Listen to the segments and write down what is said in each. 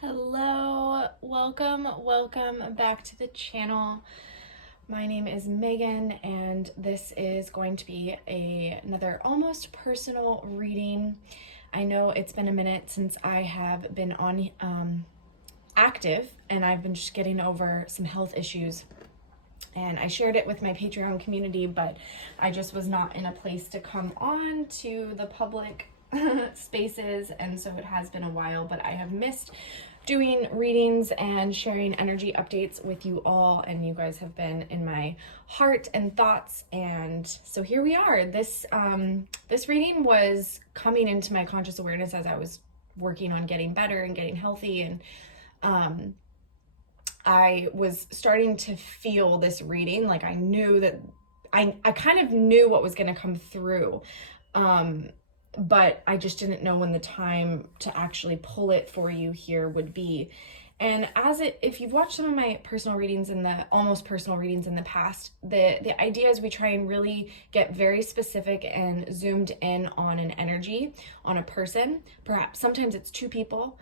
Hello, welcome back to the channel. My name is Megan and this is going to be another almost personal reading. I know it's been a minute since I have been on active, and I've been just getting over some health issues, and I shared it with my Patreon community, but I just was not in a place to come on to the public spaces, and so it has been a while, but I have missed doing readings and sharing energy updates with you all, and you guys have been in my heart and thoughts, and so here we are. This reading was coming into my conscious awareness as I was working on getting better and getting healthy, and I was starting to feel this reading, like I knew that I kind of knew what was going to come through, but I just didn't know when the time to actually pull it for you here would be. And if you've watched some of my personal readings almost personal readings in the past, the idea is we try and really get very specific and zoomed in on an energy, on a person. Perhaps sometimes it's two people.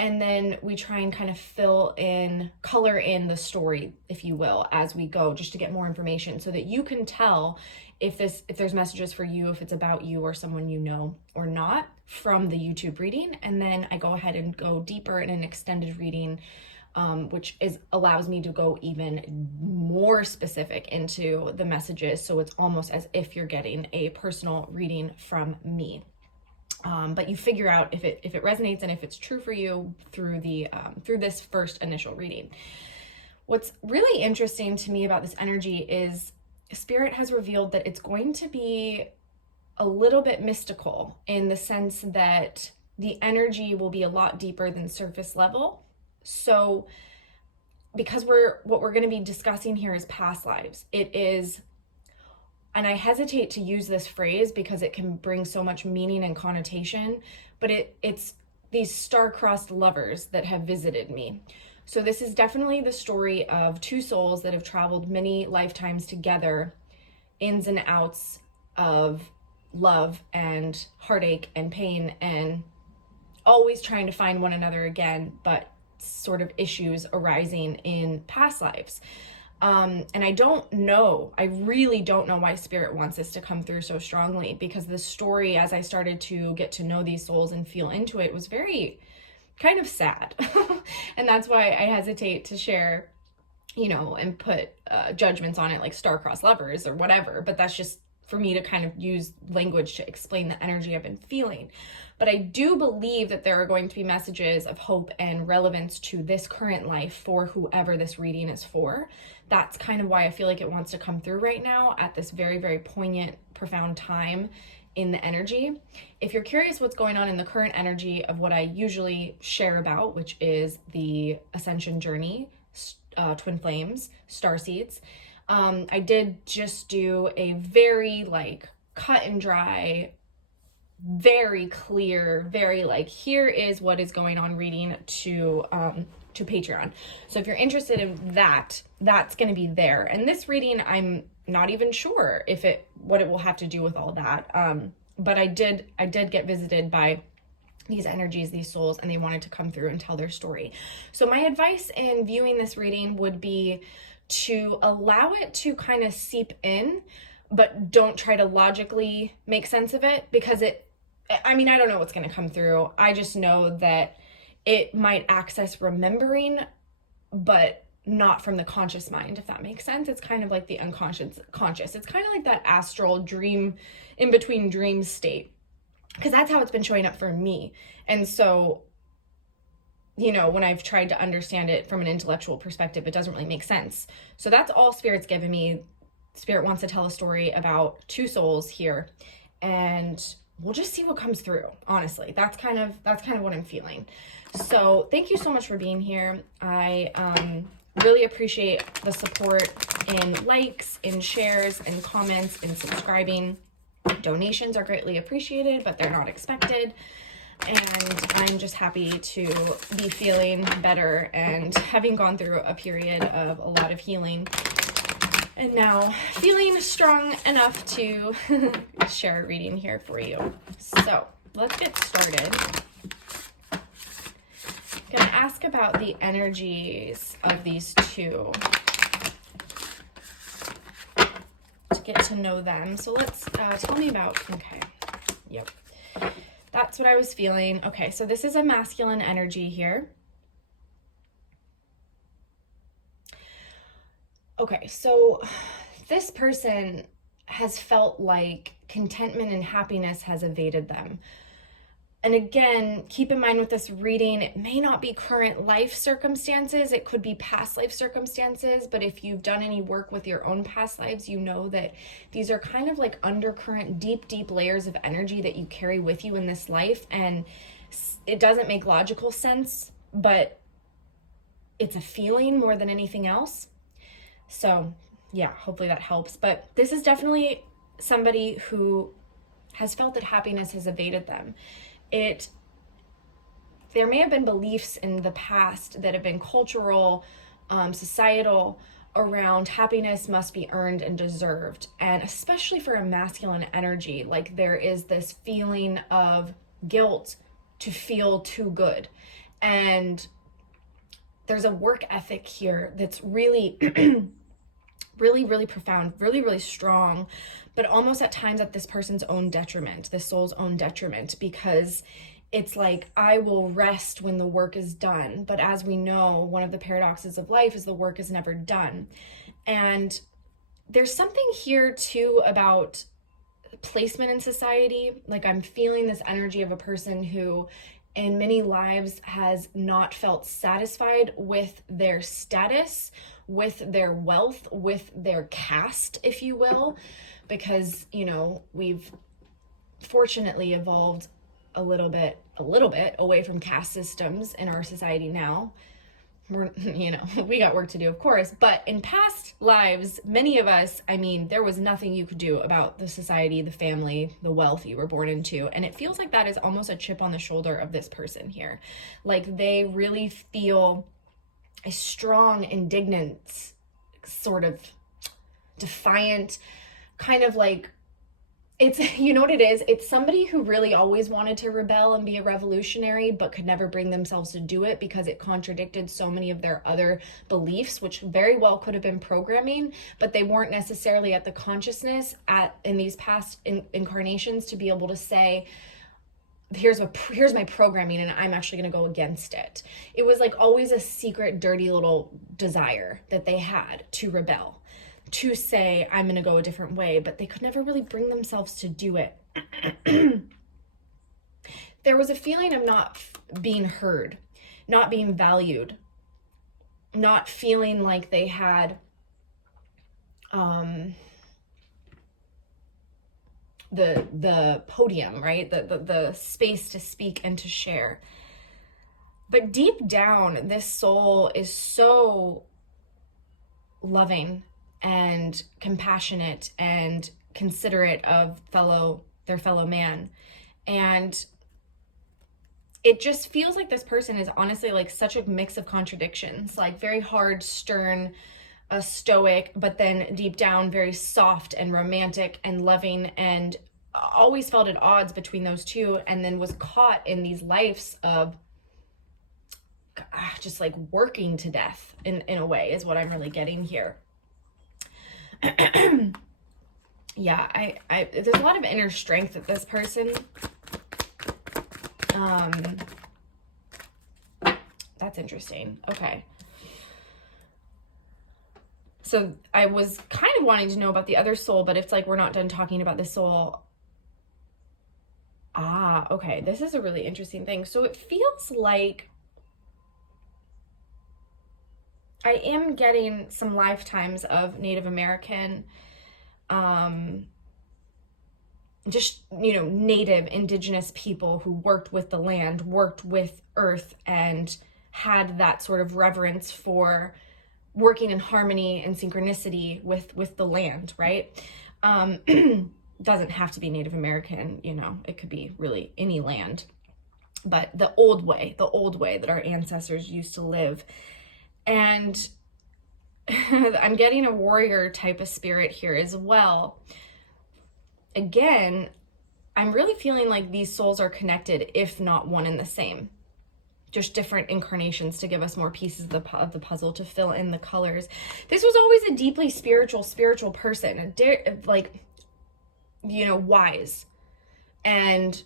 And then we try and kind of color in the story, if you will, as we go, just to get more information so that you can tell if there's messages for you, if it's about you or someone you know or not, from the YouTube reading. And then I go ahead and go deeper in an extended reading, which allows me to go even more specific into the messages. So it's almost as if you're getting a personal reading from me. But you figure out if it resonates and if it's true for you through this first initial reading. What's really interesting to me about this energy is Spirit has revealed that it's going to be a little bit mystical, in the sense that the energy will be a lot deeper than surface level. So because what we're going to be discussing here is past lives. It is, and I hesitate to use this phrase because it can bring so much meaning and connotation, but it's these star-crossed lovers that have visited me. So this is definitely the story of two souls that have traveled many lifetimes together, ins and outs of love and heartache and pain, and always trying to find one another again, but sort of issues arising in past lives. And I really don't know why Spirit wants this to come through so strongly, because the story, as I started to get to know these souls and feel into it, was very kind of sad. And that's why I hesitate to share, and put judgments on it, like star-crossed lovers or whatever, but that's just for me to kind of use language to explain the energy I've been feeling. But I do believe that there are going to be messages of hope and relevance to this current life for whoever this reading is for. That's kind of why I feel like it wants to come through right now at this very, very poignant, profound time in the energy. If you're curious what's going on in the current energy of what I usually share about, which is the ascension journey, twin flames, starseeds, I did just do a very cut and dry, very clear, very here is what is going on reading to Patreon. So if you're interested in that, that's going to be there. And this reading, I'm not even sure what it will have to do with all that. But I did get visited by these energies, these souls, and they wanted to come through and tell their story. So my advice in viewing this reading would be to allow it to kind of seep in, but don't try to logically make sense of it, because I don't know what's going to come through. I just know that it might access remembering, but not from the conscious mind, if that makes sense. It's kind of like the unconscious conscious. It's kind of like that astral dream, in between dreams state, because that's how it's been showing up for me. And so, when I've tried to understand it from an intellectual perspective, it doesn't really make sense. So that's all Spirit's given me. Spirit wants to tell a story about two souls here, and we'll just see what comes through. Honestly, that's kind of what I'm feeling. So thank you so much for being here. I really appreciate the support in likes, in shares, in comments, in subscribing. Donations are greatly appreciated, but they're not expected. And I'm just happy to be feeling better and having gone through a period of a lot of healing, and now feeling strong enough to share a reading here for you. So let's get started. Gonna ask about the energies of these two to get to know them. So let's tell me about, okay, yep. That's what I was feeling. Okay, so this is a masculine energy here. Okay, so this person has felt like contentment and happiness has evaded them. And again, keep in mind with this reading, it may not be current life circumstances. It could be past life circumstances. But if you've done any work with your own past lives, you know that these are kind of like undercurrent, deep, deep layers of energy that you carry with you in this life. And it doesn't make logical sense, but it's a feeling more than anything else. So yeah, hopefully that helps. But this is definitely somebody who has felt that happiness has evaded them. There may have been beliefs in the past that have been cultural, societal, around happiness must be earned and deserved. And especially for a masculine energy, like there is this feeling of guilt to feel too good. And there's a work ethic here that's really, really, really profound, really, really strong, but almost at times at this person's own detriment, the soul's own detriment, because it's like, I will rest when the work is done. But as we know, one of the paradoxes of life is the work is never done. And there's something here too about placement in society. Like I'm feeling this energy of a person who in many lives has not felt satisfied with their status, with their wealth, with their caste, if you will, because, you know, we've fortunately evolved a little bit away from caste systems in our society now. We're, you know, we got work to do, of course, but in past lives, many of us, I mean, there was nothing you could do about the society, the family, the wealth you were born into. And it feels like that is almost a chip on the shoulder of this person here. Like they really feel a strong, indignant, sort of defiant, kind of like, it's, you know what it is? It's somebody who really always wanted to rebel and be a revolutionary, but could never bring themselves to do it because it contradicted so many of their other beliefs, which very well could have been programming, but they weren't necessarily at the consciousness in these past incarnations to be able to say, here's my programming and I'm actually going to go against it. It was like always a secret, dirty little desire that they had to rebel, to say, I'm going to go a different way, but they could never really bring themselves to do it. There was a feeling of not being heard, not being valued, not feeling like they had the podium, right? The space to speak and to share. But deep down, this soul is so loving and compassionate and considerate of their fellow man. And it just feels like this person is honestly like such a mix of contradictions, like very hard, stern, stoic, but then deep down very soft and romantic and loving, and always felt at odds between those two, and then was caught in these lives of just like working to death in a way is what I'm really getting here. Yeah, I there's a lot of inner strength at this person. That's interesting. Okay. So I was kind of wanting to know about the other soul, but it's like we're not done talking about this soul. Okay. This is a really interesting thing. So it feels like I am getting some lifetimes of Native American, just, you know, native indigenous people who worked with the land, worked with earth, and had that sort of reverence for working in harmony and synchronicity with the land, right? Doesn't have to be Native American, you know, it could be really any land, but the old way that our ancestors used to live. And I'm getting a warrior type of spirit here as well. Again, I'm really feeling like these souls are connected, if not one and the same. just different incarnations to give us more pieces of the puzzle to fill in the colors. This was always a deeply spiritual person, like, you know, wise, and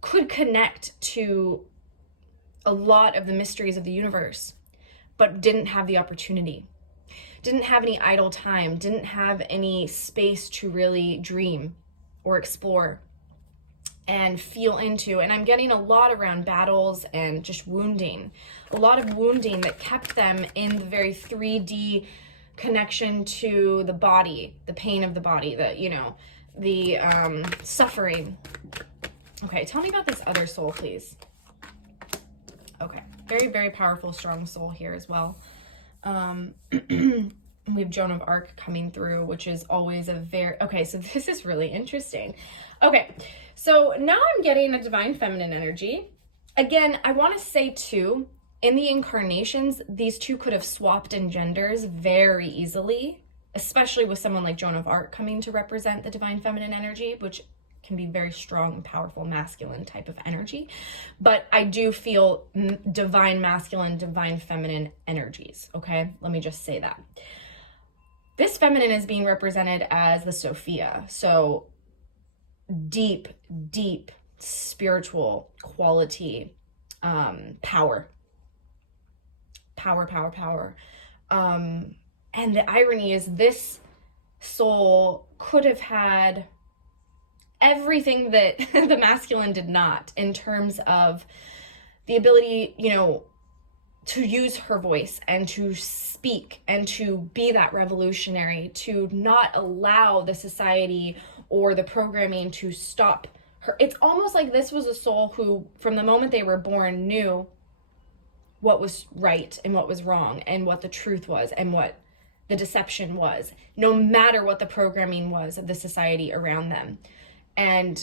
could connect to a lot of the mysteries of the universe, but didn't have the opportunity, didn't have any idle time, didn't have any space to really dream or explore and feel into. And I'm getting a lot around battles and just wounding, a lot of wounding that kept them in the very 3D connection to the body, the pain of the body, the, you know, the suffering. Okay, tell me about this other soul, please. Okay, very, very powerful, strong soul here as well. We have Joan of Arc coming through, which is always a very, okay, so this is really interesting. Okay, so now I'm getting a divine feminine energy. Again, I want to say too, in the incarnations, these two could have swapped in genders very easily, especially with someone like Joan of Arc coming to represent the divine feminine energy, which can be very strong, powerful, masculine type of energy. But I do feel divine masculine, divine feminine energies, okay? Let me just say that. This feminine is being represented as the Sophia. So deep, deep spiritual quality, power. And the irony is this soul could have had everything that the masculine did not, in terms of the ability, you know, to use her voice and to speak and to be that revolutionary, to not allow the society or the programming to stop her. It's almost like this was a soul who, from the moment they were born, knew what was right and what was wrong and what the truth was and what the deception was, no matter what the programming was of the society around them. And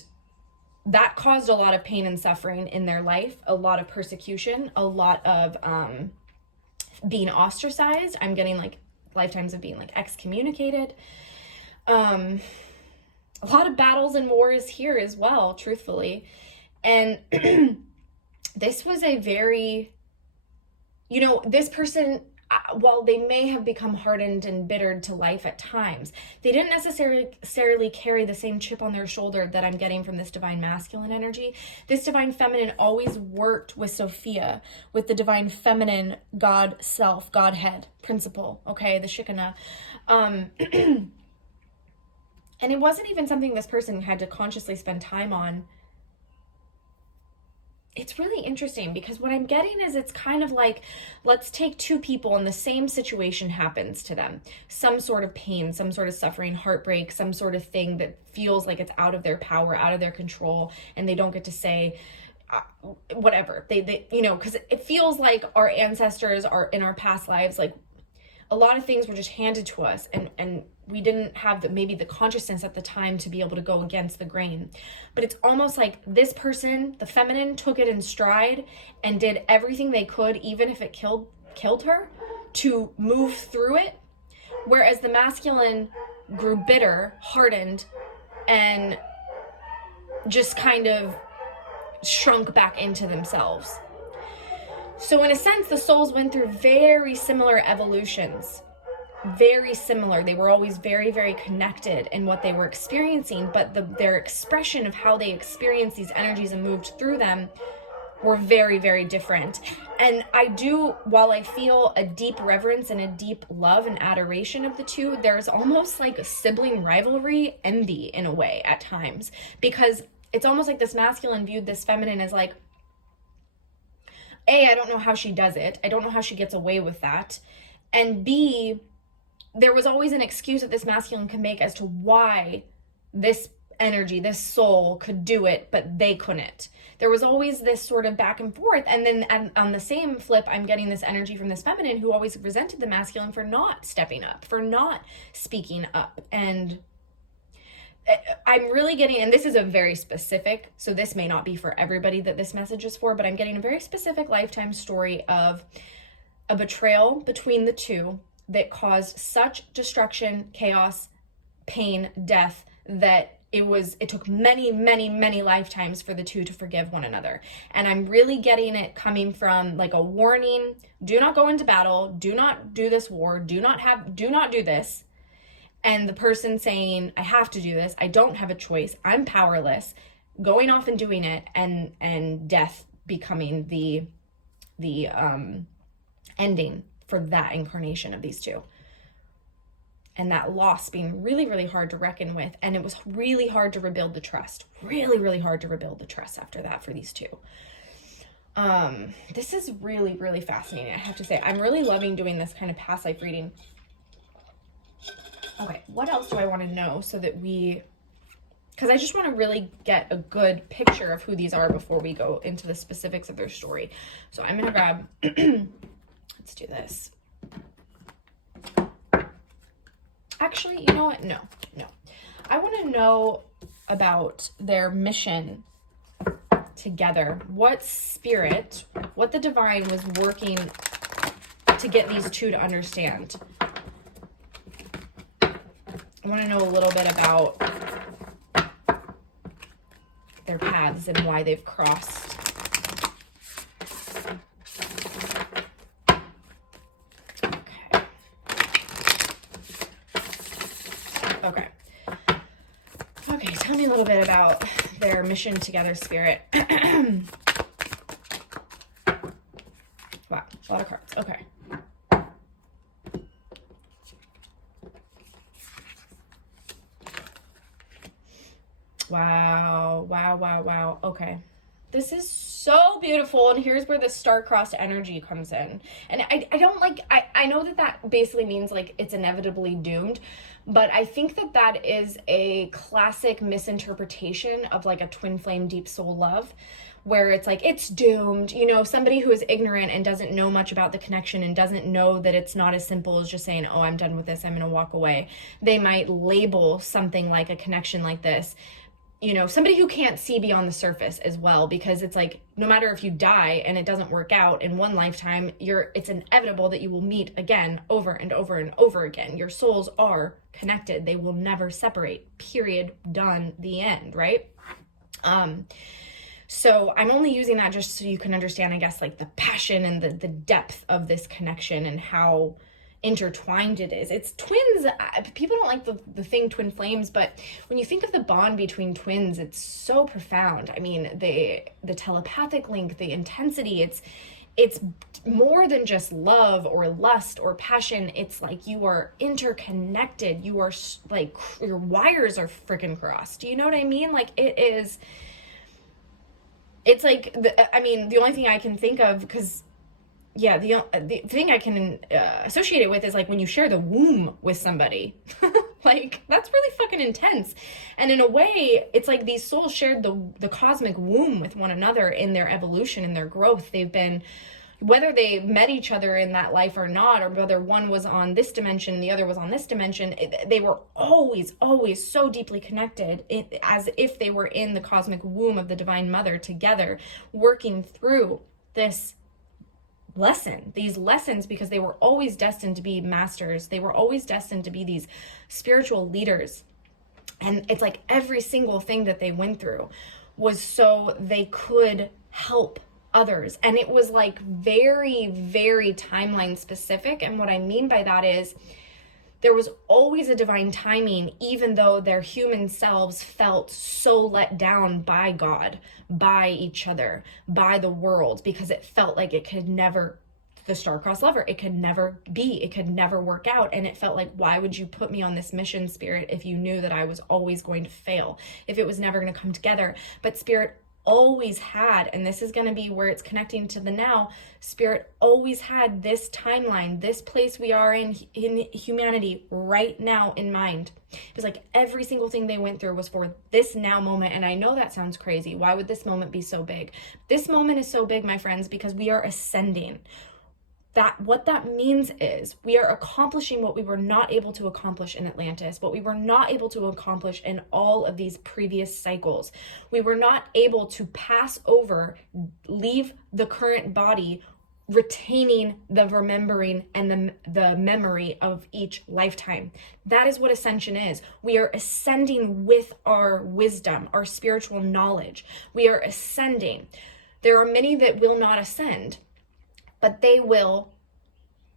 that caused a lot of pain and suffering in their life, a lot of persecution, a lot of being ostracized. I'm getting like lifetimes of being like excommunicated. A lot of battles and wars here as well, truthfully. And this was a very, you know, this person, while they may have become hardened and bittered to life at times, they didn't necessarily carry the same chip on their shoulder that I'm getting from this divine masculine energy. This divine feminine always worked with Sophia, with the divine feminine God self, Godhead principle, okay, the Shekinah. And it wasn't even something this person had to consciously spend time on. It's really interesting because what I'm getting is it's kind of like, let's take two people and the same situation happens to them. Some sort of pain, some sort of suffering, heartbreak, some sort of thing that feels like it's out of their power, out of their control, and they don't get to say whatever. They you know, because it feels like our ancestors are in our past lives, like a lot of things were just handed to us and we didn't have maybe the consciousness at the time to be able to go against the grain. But it's almost like this person, the feminine, took it in stride and did everything they could, even if it killed her, to move through it. Whereas the masculine grew bitter, hardened, and just kind of shrunk back into themselves. So in a sense, the souls went through very similar evolutions. Very similar. They were always very, very connected in what they were experiencing, but their expression of how they experienced these energies and moved through them were very, very different. And I do, while I feel a deep reverence and a deep love and adoration of the two, there's almost like a sibling rivalry, envy in a way at times, because it's almost like this masculine viewed this feminine as like, A, I don't know how she does it. I don't know how she gets away with that. And B, there was always an excuse that this masculine could make as to why this energy, this soul could do it, but they couldn't. There was always this sort of back and forth. And then on the same flip, I'm getting this energy from this feminine who always resented the masculine for not stepping up, for not speaking up. And I'm really getting, and this is a very specific, so this may not be for everybody that this message is for, but I'm getting a very specific lifetime story of a betrayal between the two that caused such destruction, chaos, pain, death, that it took many, many, many lifetimes for the two to forgive one another. And I'm really getting it coming from like a warning: do not go into battle, do not do this war, do not do this. And the person saying, I have to do this, I don't have a choice, I'm powerless, going off and doing it, and death becoming the ending for that incarnation of these two. And that loss being really, really hard to reckon with. And it was really hard to rebuild the trust. Really, really hard to rebuild the trust after that for these two. This is really, really fascinating, I have to say. I'm really loving doing this kind of past life reading. Okay, what else do I want to know so that because I just want to really get a good picture of who these are before we go into the specifics of their story. So I'm going to grab, let's do this. Actually, you know what? No. I want to know about their mission together. What spirit, what the divine was working to get these two to understand. I want to know a little bit about their paths and why they've crossed. Okay, tell me a little bit about their mission together, spirit. Wow, a lot of cards. Okay. Wow. Okay. This is so beautiful, and here's where the star-crossed energy comes in. And I don't like, I know that basically means like it's inevitably doomed, but I think that is a classic misinterpretation of like a twin flame deep soul love, where it's like, it's doomed. You know, somebody who is ignorant and doesn't know much about the connection and doesn't know that it's not as simple as just saying, oh, I'm done with this, I'm going to walk away. They might label something like a connection like this, you know, somebody who can't see beyond the surface as well, because it's like, no matter if you die and it doesn't work out in one lifetime, it's inevitable that you will meet again over and over and over again. Your souls are connected. They will never separate, period, done, the end, right? So I'm only using that just so you can understand, I guess, like the passion and the depth of this connection and how intertwined it is. It's twins. People don't like the thing twin flames, but when you think of the bond between twins, it's so profound. I mean, the telepathic link, the intensity, it's more than just love or lust or passion. It's like you are interconnected. You are like, your wires are freaking crossed. Do you know what I mean? Like it's like, the only thing I can think of, because yeah, the thing I can associate it with is like when you share the womb with somebody. Like, that's really fucking intense. And in a way, it's like these souls shared the cosmic womb with one another in their evolution and their growth. They've been, whether they met each other in that life or not, or whether one was on this dimension and the other was on this dimension, they were always so deeply connected, as if they were in the cosmic womb of the Divine Mother together, working through these lessons, because they were always destined to be masters. They were always destined to be these spiritual leaders. And it's like every single thing that they went through was so they could help others. And it was like very, very timeline specific. And what I mean by that is there was always a divine timing, even though their human selves felt so let down by God, by each other, by the world, because it felt like it could never, the star-crossed lover, it could never be, it could never work out. And it felt like, why would you put me on this mission, Spirit, if you knew that I was always going to fail, if it was never going to come together? But Spirit always had, and this is going to be where it's connecting to the now, Spirit always had this timeline, this place we are in humanity right now in mind. It was like every single thing they went through was for this now moment. And I know that sounds crazy. Why would this moment be so big? This moment is so big, my friends, because we are ascending. What that means is we are accomplishing what we were not able to accomplish in Atlantis, what we were not able to accomplish in all of these previous cycles. We were not able to pass over, leave the current body retaining the remembering and the memory of each lifetime. That is what ascension is. We are ascending with our wisdom, our spiritual knowledge. We are ascending. There are many that will not ascend, but they will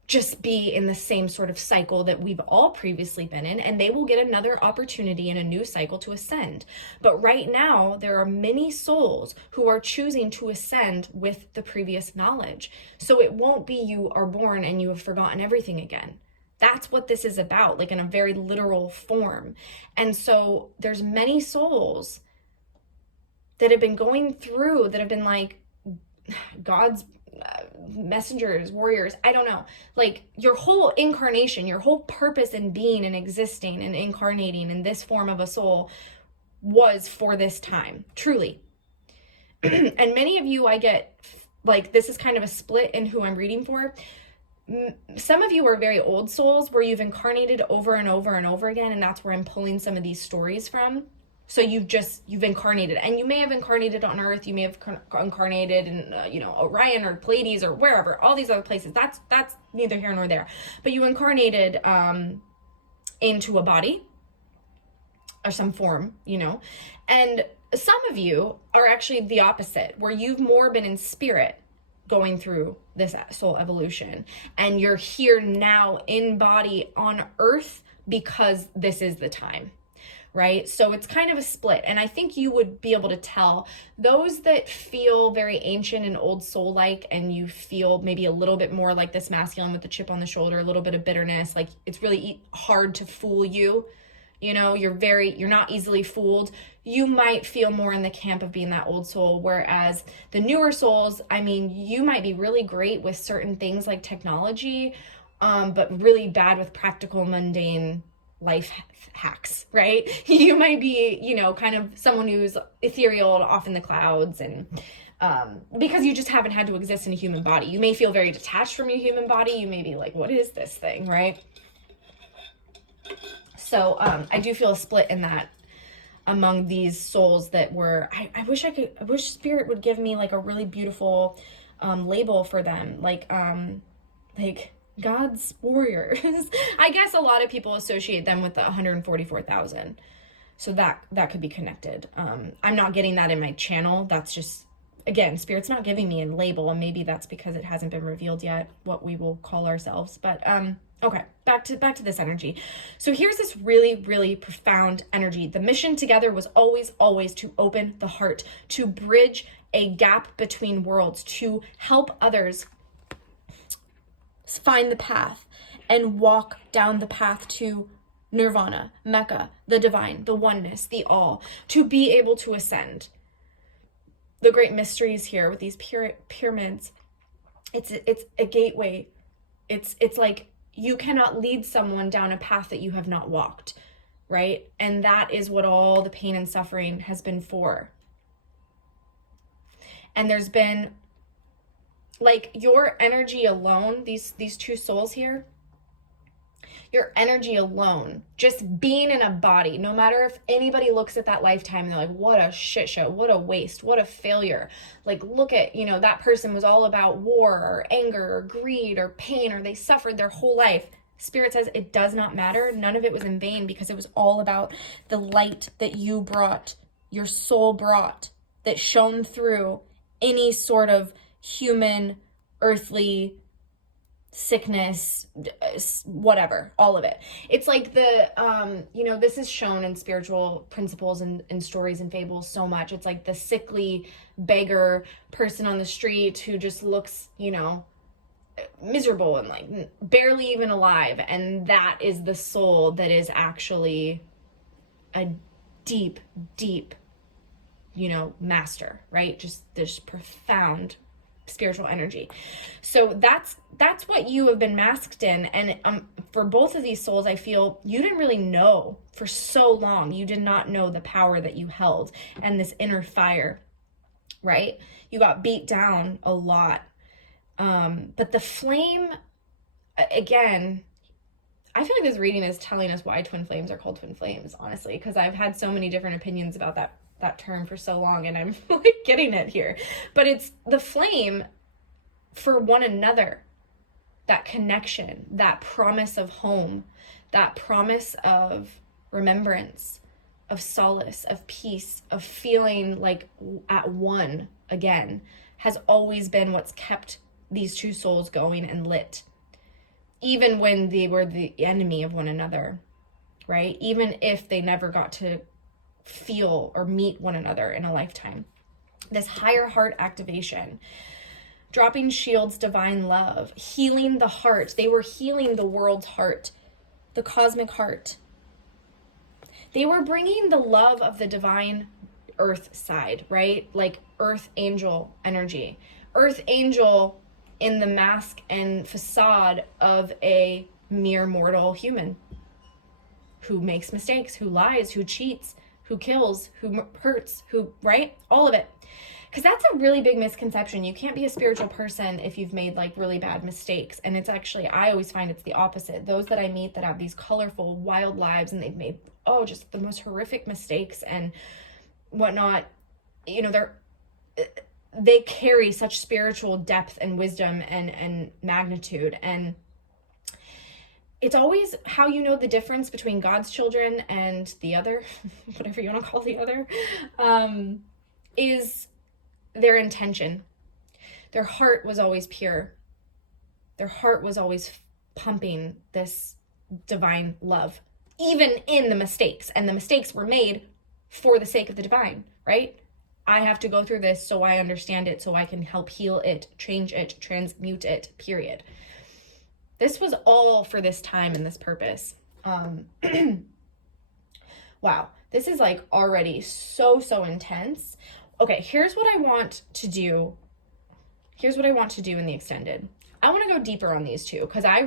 just be in the same sort of cycle that we've all previously been in, and they will get another opportunity in a new cycle to ascend. But right now, there are many souls who are choosing to ascend with the previous knowledge. So it won't be you are born and you have forgotten everything again. That's what this is about, like in a very literal form. And so there's many souls that have been going through, that have been like God's messengers, warriors, I don't know, like your whole incarnation, your whole purpose in being and existing and incarnating in this form of a soul was for this time, truly. And many of you, I get like, this is kind of a split in who I'm reading for. Some of you are very old souls where you've incarnated over and over and over again, and that's where I'm pulling some of these stories from. So you've incarnated, and you may have incarnated on Earth. You may have incarnated in, Orion or Pleiades or wherever, all these other places. That's neither here nor there. But you incarnated into a body or some form, and some of you are actually the opposite, where you've more been in spirit going through this soul evolution, and you're here now in body on Earth because this is the time. Right? So it's kind of a split. And I think you would be able to tell those that feel very ancient and old soul-like, and you feel maybe a little bit more like this masculine with the chip on the shoulder, a little bit of bitterness, like it's really hard to fool you. You're not easily fooled. You might feel more in the camp of being that old soul, whereas the newer souls, you might be really great with certain things like technology, but really bad with practical, mundane life hacks, right? You might be, kind of someone who's ethereal, off in the clouds, and because you just haven't had to exist in a human body. You may feel very detached from your human body. You may be like, what is this thing, right? So I do feel a split in that among these souls that were, I wish Spirit would give me like a really beautiful label for them, like God's warriors. I guess a lot of people associate them with the 144,000. So that could be connected. I'm not getting that in my channel. That's just, again, Spirit's not giving me a label, and maybe that's because it hasn't been revealed yet what we will call ourselves. But okay, back to this energy. So here's this really, really profound energy. The mission together was always to open the heart, to bridge a gap between worlds, to help others find the path and walk down the path to nirvana, Mecca, the divine, the oneness, the all, to be able to ascend. The great mysteries here with these pyramids, it's a gateway. It's like you cannot lead someone down a path that you have not walked, right? And that is what all the pain and suffering has been for. And there's been, like, your energy alone, these two souls here, your energy alone, just being in a body, no matter if anybody looks at that lifetime and they're like, what a shit show, what a waste, what a failure. Like, look at, that person was all about war or anger or greed or pain, or they suffered their whole life. Spirit says it does not matter. None of it was in vain, because it was all about the light that you brought, your soul brought, that shone through any sort of human, earthly sickness, whatever, all of it. It's like the, this is shown in spiritual principles and stories and fables so much. It's like the sickly beggar person on the street who just looks, miserable and like barely even alive. And that is the soul that is actually a deep, deep, master, right? Just this profound spiritual energy. So that's what you have been masked in. And for both of these souls, I feel you didn't really know for so long. You did not know the power that you held and this inner fire, right? You got beat down a lot. But the flame, again, I feel like this reading is telling us why twin flames are called twin flames, honestly, because I've had so many different opinions about that term for so long, and I'm like getting it here. But it's the flame for one another, that connection, that promise of home, that promise of remembrance, of solace, of peace, of feeling like at one again, has always been what's kept these two souls going and lit, even when they were the enemy of one another, right? Even if they never got to feel or meet one another in a lifetime. This higher heart activation, dropping shields, divine love, healing the heart. They were healing the world's heart, the cosmic heart. They were bringing the love of the divine earth side, right? Like earth angel energy. Earth angel in the mask and facade of a mere mortal human who makes mistakes, who lies, who cheats, who kills, who hurts, who, right? All of it. Because that's a really big misconception. You can't be a spiritual person if you've made like really bad mistakes. And it's actually, I always find it's the opposite. Those that I meet that have these colorful, wild lives and they've made, just the most horrific mistakes and whatnot, they carry such spiritual depth and wisdom and magnitude. And it's always how you know the difference between God's children and the other, whatever you want to call the other, is their intention. Their heart was always pure. Their heart was always pumping this divine love, even in the mistakes. And the mistakes were made for the sake of the divine, right? I have to go through this so I understand it, so I can help heal it, change it, transmute it, period. This was all for this time and this purpose. Wow, this is like already so intense. Okay, here's what I want to do. Here's what I want to do in the extended. I want to go deeper on these two because I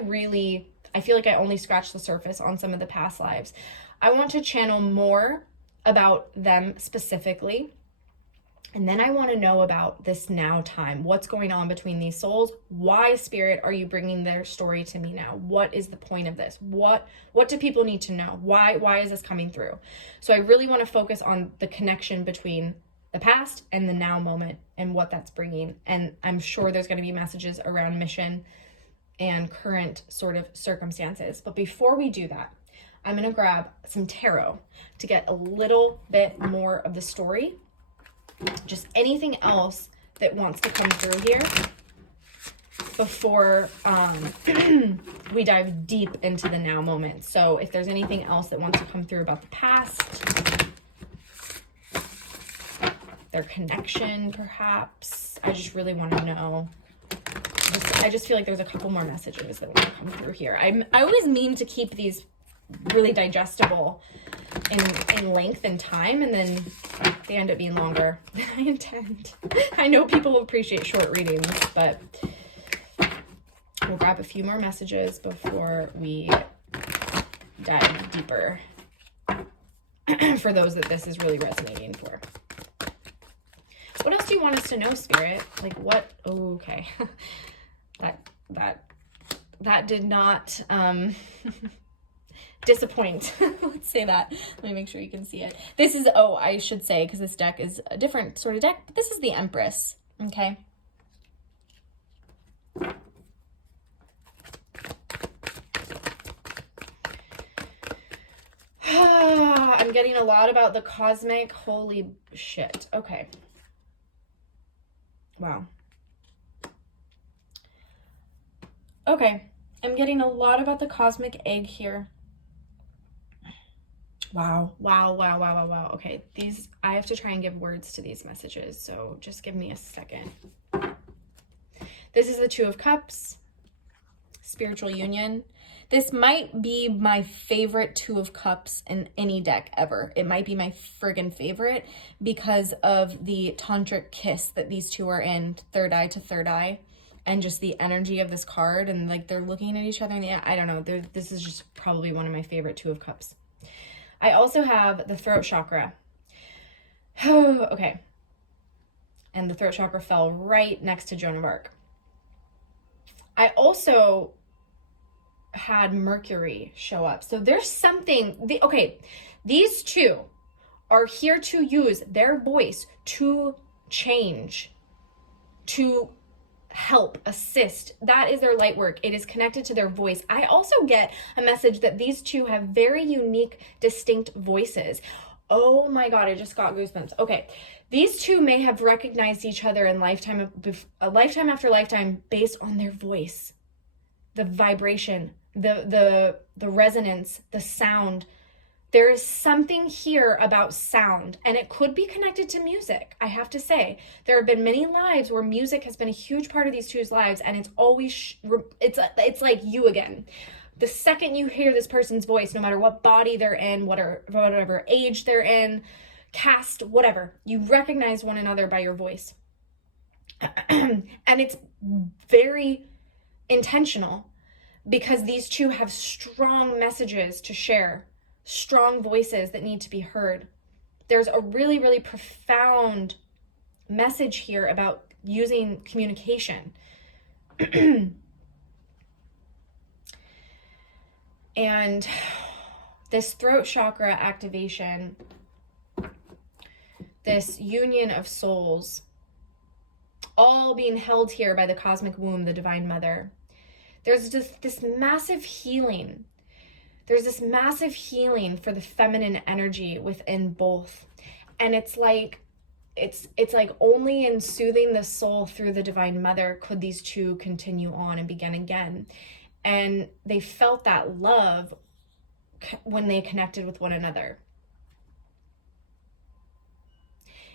feel like I only scratched the surface on some of the past lives. I want to channel more about them specifically. And then I want to know about this now time. What's going on between these souls? Why, Spirit, are you bringing their story to me now? What is the point of this? What do people need to know? Why is this coming through? So I really want to focus on the connection between the past and the now moment and what that's bringing. And I'm sure there's going to be messages around mission and current sort of circumstances. But before we do that, I'm going to grab some tarot to get a little bit more of the story. Just anything else that wants to come through here before we dive deep into the now moment. So if there's anything else that wants to come through about the past, their connection perhaps, I just really want to know. I just feel like there's a couple more messages that want to come through here. I always mean to keep these really digestible in length and time, and then they end up being longer than I intend. I know people appreciate short readings, but we'll grab a few more messages before we dive deeper for those that this is really resonating for. What else do you want us to know, Spirit? Like what? Oh, okay. that did not disappoint. Let's say that. Let me make sure you can see it. This is, I should say, because this deck is a different sort of deck, but this is the Empress, okay? I'm getting a lot about the cosmic, holy shit. Okay. Wow. Okay. I'm getting a lot about the cosmic egg here. Wow. Okay, I have to try and give words to these messages, so just give me a second. This is the Two of Cups, spiritual union. This might be my favorite Two of Cups in any deck ever. It might be my friggin' favorite because of the tantric kiss that these two are in, third eye to third eye, and just the energy of this card, and like they're looking at each other in the eye. I don't know. This is just probably one of my favorite Two of Cups. I also have the throat chakra. Okay. And the throat chakra fell right next to Joan of Arc. I also had Mercury show up. So there's something, these two are here to use their voice to change, to help, assist. That is their light work. It is connected to their voice. I also get a message that these two have very unique, distinct voices. Oh my God, I just got goosebumps. Okay, these two may have recognized each other in lifetime after lifetime based on their voice, the vibration, the resonance, the sound. There is something here about sound, and it could be connected to music. I have to say, there have been many lives where music has been a huge part of these two's lives, and it's always, it's like you again. The second you hear this person's voice, no matter what body they're in, whatever age they're in, caste, whatever, you recognize one another by your voice. And it's very intentional because these two have strong messages to share, strong voices that need to be heard. There's a really, really profound message here about using communication. And this throat chakra activation, this union of souls, all being held here by the cosmic womb, the Divine Mother. There's just this massive healing. There's this massive healing for the feminine energy within both. And it's like only in soothing the soul through the Divine Mother could these two continue on and begin again. And they felt that love when they connected with one another.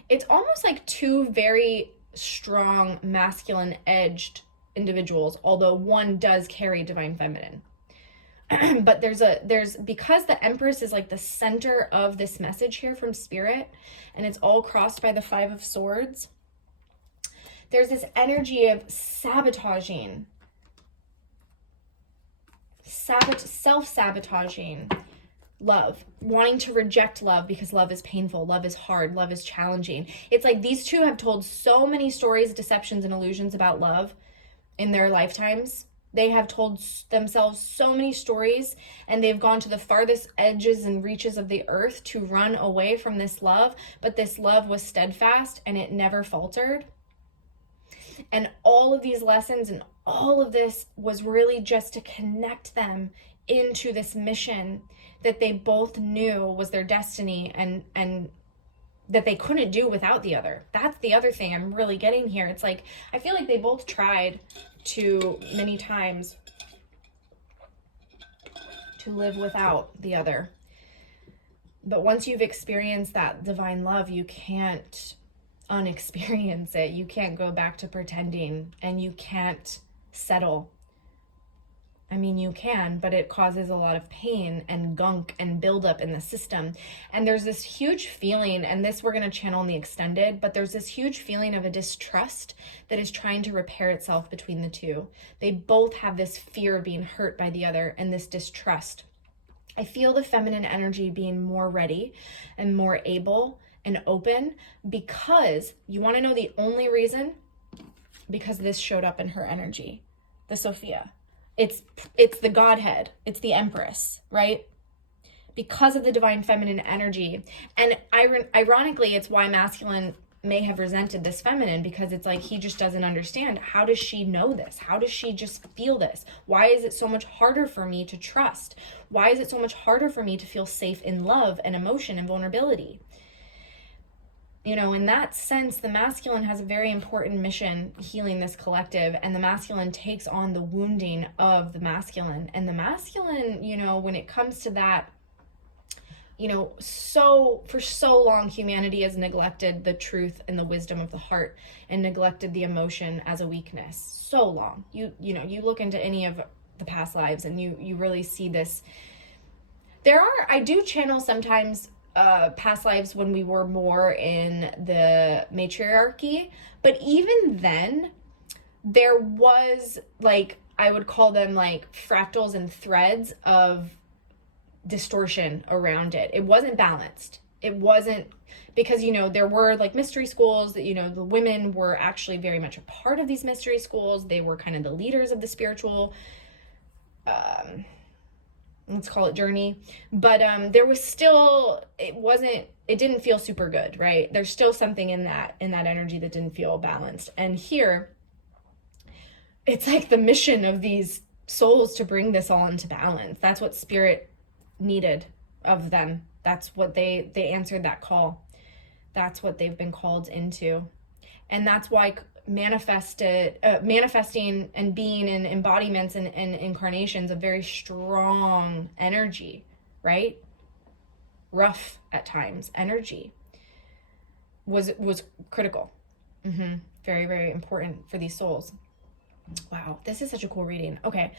It's almost like two very strong masculine edged individuals, although one does carry divine feminine. But there's because the Empress is like the center of this message here from Spirit, and it's all crossed by the Five of Swords. There's this energy of sabotaging, self-sabotaging love, wanting to reject love because love is painful, love is hard, love is challenging. It's like these two have told so many stories, deceptions, and illusions about love in their lifetimes. They have told themselves so many stories, and they've gone to the farthest edges and reaches of the earth to run away from this love, but this love was steadfast and it never faltered. And all of these lessons and all of this was really just to connect them into this mission that they both knew was their destiny, and that they couldn't do without the other. That's the other thing I'm really getting here. It's like, I feel like they both tried to many times to live without the other. But once you've experienced that divine love, you can't unexperience it. You can't go back to pretending, and you can't settle. I mean, you can, but it causes a lot of pain and gunk and buildup in the system. And there's this huge feeling, and this we're going to channel in the extended, but there's this huge feeling of a distrust that is trying to repair itself between the two. They both have this fear of being hurt by the other and this distrust. I feel the feminine energy being more ready and more able and open, because you want to know the only reason? Because this showed up in her energy, the Sophia. It's the Godhead. It's the Empress, right? Because of the divine feminine energy. And ironically, it's why masculine may have resented this feminine, because it's like he just doesn't understand. How does she know this? How does she just feel this? Why is it so much harder for me to trust? Why is it so much harder for me to feel safe in love and emotion and vulnerability? You know, in that sense, the masculine has a very important mission healing this collective, and the masculine takes on the wounding of the masculine. And the masculine, you know, when it comes to that, you know, for so long, humanity has neglected the truth and the wisdom of the heart and neglected the emotion as a weakness. So long. You know, you look into any of the past lives and you really see this. I do channel sometimes past lives when we were more in the matriarchy, but even then there was, like, I would call them like fractals and threads of distortion around it. It wasn't balanced. It wasn't, because, you know, there were like mystery schools that, you know, the women were actually very much a part of these mystery schools. They were kind of the leaders of the spiritual let's call it journey, but there was still, it didn't feel super good, right? There's still something in that energy that didn't feel balanced. And here it's like the mission of these souls to bring this all into balance. That's what spirit needed of them. That's what they answered that call. That's what they've been called into. And that's why manifesting and being in embodiments and incarnations, a very strong energy, right? Rough at times energy was critical. Very, very important for these souls. Wow, this is such a cool reading. Okay,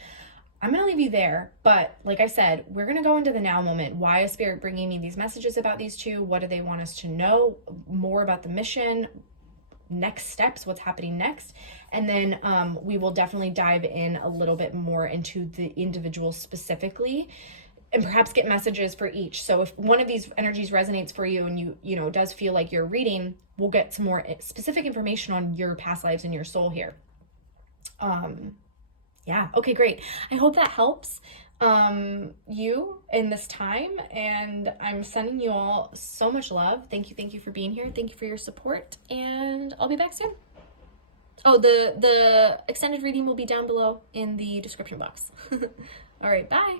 I'm going to leave you there, but like I said, we're going to go into the now moment. Why is Spirit bringing me these messages about these two? What do they want us to know? More about the mission, next steps, what's happening next. And then we will definitely dive in a little bit more into the individual specifically, and perhaps get messages for each. So if one of these energies resonates for you and you know, does feel like you're reading, we'll get some more specific information on your past lives and your soul here. Yeah, okay, great. I hope that helps you in this time, and I'm sending you all so much love. Thank you for being here. Thank you for your support, and I'll be back soon. Oh, the extended reading will be down below in the description box. All right, bye.